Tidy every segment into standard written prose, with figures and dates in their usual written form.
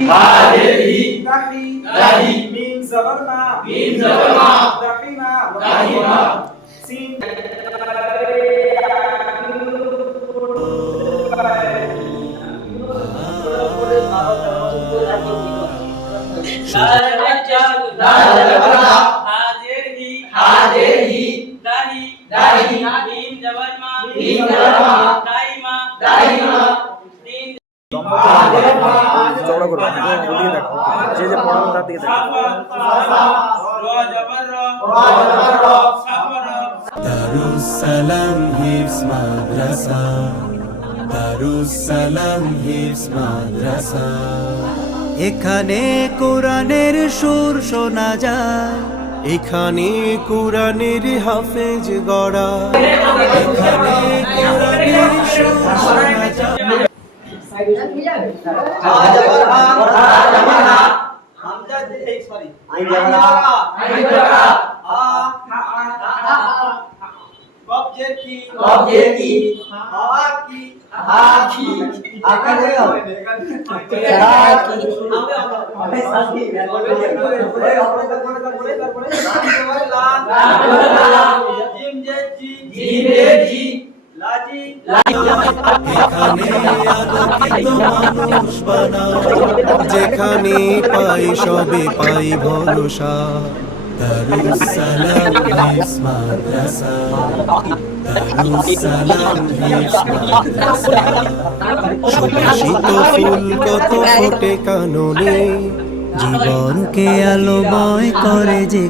Dahi. Dahi. Mim zabar ma. Dahima. Sin. চওড়া করো ওদিকে দেখো যে যে পড়ানো তার দিকে দেখো দারুস সালাম হিফজ মাদ্রাসা দারুস সালাম হিফজ মাদ্রাসা এখানে কোরআনের সুর শোনা যায় এখানে কোরআনের হাফেজ গড়া এখানে কোরআনের সুর শোনা যায় যেখানে পাই সবে পাই ভরসা দারুস সালাম হিফজ মাদ্রাসা দারুস সালাম হিফজ মাদ্রাসা সুবাসিত ফুল কত ফোটে কাননে জীবনকে আলোময় করে যে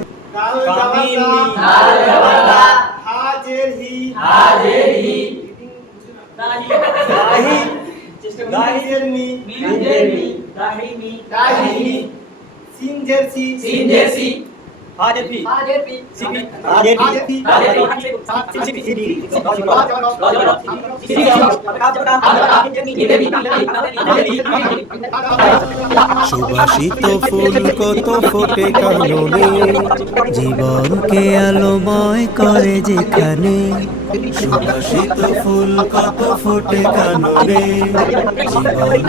সুবাসিত ফুল কত ফোটে কাননে জীবনকে আলোময় করে যেখানে সুবাসিত ফুল কত ফোটে কাননে জীবন